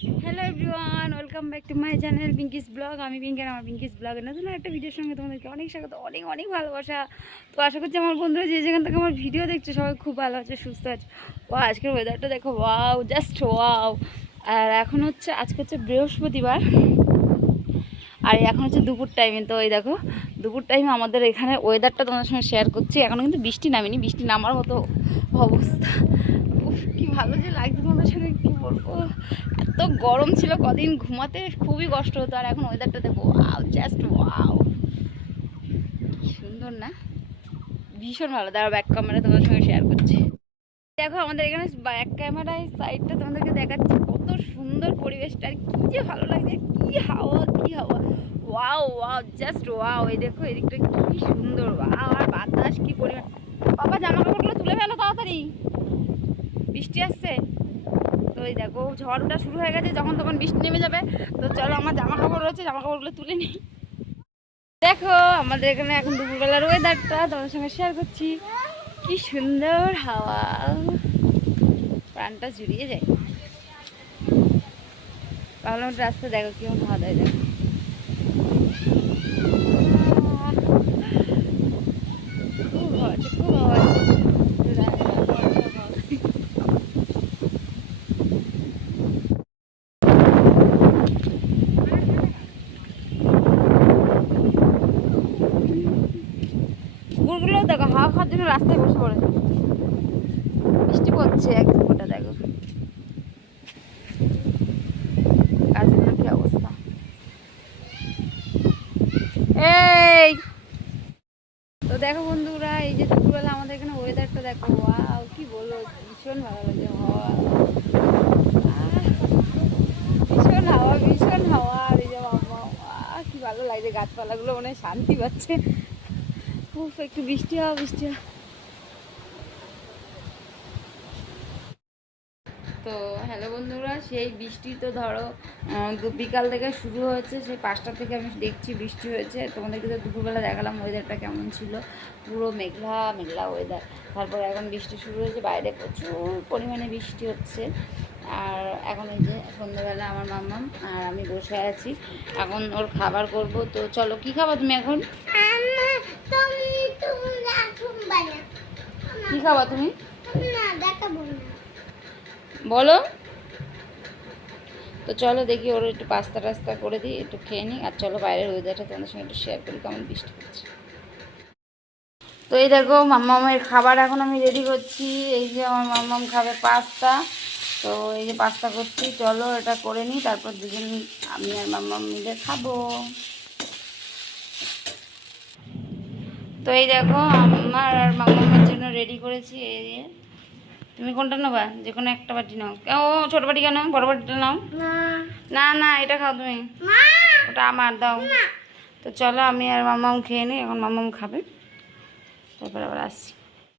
Hello everyone welcome back to my channel Pinky's vlog আমি পিঙ্কের আমার পিঙ্কিস ব্লগের নতুন একটা ভিডিওর সঙ্গে তোমাদেরকে অনেক স্বাগত, অনেক অনেক ভালোবাসা। তো আশা করছি আমার বন্ধুরা যে যেখান থেকে আমার ভিডিও দেখছে, সবাই খুব ভালো আছে, সুস্থ আছে। ও আজকের ওয়েদারটা দেখো ওয়াও জাস্ট ওয়াও আর এখন হচ্ছে, আজকে হচ্ছে বৃহস্পতিবার। আর এখন হচ্ছে দুপুর টাইমে তো ওই দেখো, দুপুর টাইমে আমাদের এখানে ওয়েদারটা তোমাদের সঙ্গে শেয়ার করছি। এখনও কিন্তু বৃষ্টি নামেনি, বৃষ্টি নামার মতো অবস্থা। কি ভালো যে লাগছে তোমাদের সঙ্গে কী বলব? এত গরম ছিল কদিন ঘুমাতে, খুবই কষ্ট হতো, আর এখন ওয়েদারটা দেখো ওয়াও জাস্ট ওয়াও সুন্দর না? ভীষণ ভালো। দাঁড়া ব্যাক ক্যামেরা তোমাদের সঙ্গে শেয়ার করছি। দেখো, আমাদের এখানে ব্যাক ক্যামেরায় সাইডটা তোমাদেরকে দেখাচ্ছি, কত সুন্দর পরিবেশটা, আর কি যে ভালো লাগছে, কি হাওয়া কি হাওয়া। ওয়াও ওয়াও জাস্ট ওয়াও এই দেখো, এদিকটা কি সুন্দর ওয়াও আর বাতাস কি পরিমাণ। বাবা জামা কাপড়গুলো তুলে ফেলো তাড়াতাড়ি। বৃষ্টি আসছে? তো এই দেখো, ঝড়টা শুরু হয়ে গেছে, যখন তখন বৃষ্টি নেমে যাবে। তো চলো, আমার জামা কাপড় রয়েছে জামা কাপড়গুলো তুলে নিই। দেখো, আমাদের এখানে এখন দুপুরবেলার ওয়েদারটা তোমার সঙ্গে শেয়ার করছি। কি সুন্দর হাওয়া। প্রাণটা জুড়িয়ে যায়। ভাবলাম রাস্তা দেখো কেমন হাওয়া দেয় দেখো খুব হাওয়া আছে, খুব হাওয়া আছে। কুকুরগুলোও দেখো হাওয়া খাওয়ার জন্য রাস্তায় বসে পড়েছে বৃষ্টি পড়ছে, একদম ওটা দেখো অবস্থা? তো দেখো বন্ধুরা, এই যে দুপুরবেলা আমাদের এখানে ওয়েদারটা দেখো ওয়াও কি বলব, ভীষণ ভালো লাগে, হাওয়া। ভীষণ হাওয়া ভীষণ হাওয়া, এই যে বাবা কি ভালো লাগছে গাছপালাগুলো মনে শান্তি পাচ্ছে। উফ একটু বৃষ্টি হওয়া বৃষ্টি হওয়া। তো হ্যালো বন্ধুরা সেই বৃষ্টি তো ধরো বিকাল থেকে শুরু হয়েছে সেই পাঁচটা থেকে আমি দেখছি বৃষ্টি হয়েছে। তোমাদেরকে তো দুপুরবেলা দেখালাম ওয়েদারটা কেমন ছিল। পুরো মেঘলা মেঘলা ওয়েদার তারপর এখন বৃষ্টি শুরু হয়েছে বাইরে প্রচুর পরিমাণে বৃষ্টি হচ্ছে। আর এখন এই যে সন্ধ্যাবেলা আমার মাম্মাম আর আমি বসে আছি। এখন ওর খাবার করব তো চলো কি খাব তুমি এখন আম্মা তুমি তুমি রাখুন বানা কি খাবা তুমি? বলো। তো চলো দেখি ওর একটু পাস্তা টাস্তা করে দিই একটু খেয়ে নিই। আর চলো বাইরের ওয়েদারটা তোমাদের সঙ্গে একটু শেয়ার করি কেমন বৃষ্টি হচ্ছে তো এই দেখো মাম্মামের খাবার এখন আমি রেডি করছি। এই যে আমার মাম্মাম খাবে পাস্তা। তো এই যে পাস্তা করছি চলো এটা করে নিই তারপর দুজন আমি আর মাম্মাম মিলে খাব। তো এই দেখো আমার আর মাম্মামের জন্য রেডি করেছি এই তুমি কোনটা নেবা? যে কোনো একটা বাটি নাও। ও ছোট বাটি কেন? বড় বাটিটা নাও। না। না না এটা খাও তুমি। ওটা আমার দাও। তো চলো আমি আর মামাম খেয়ে নিই এখন মামাম খাবে। তারপর আবার আসছি।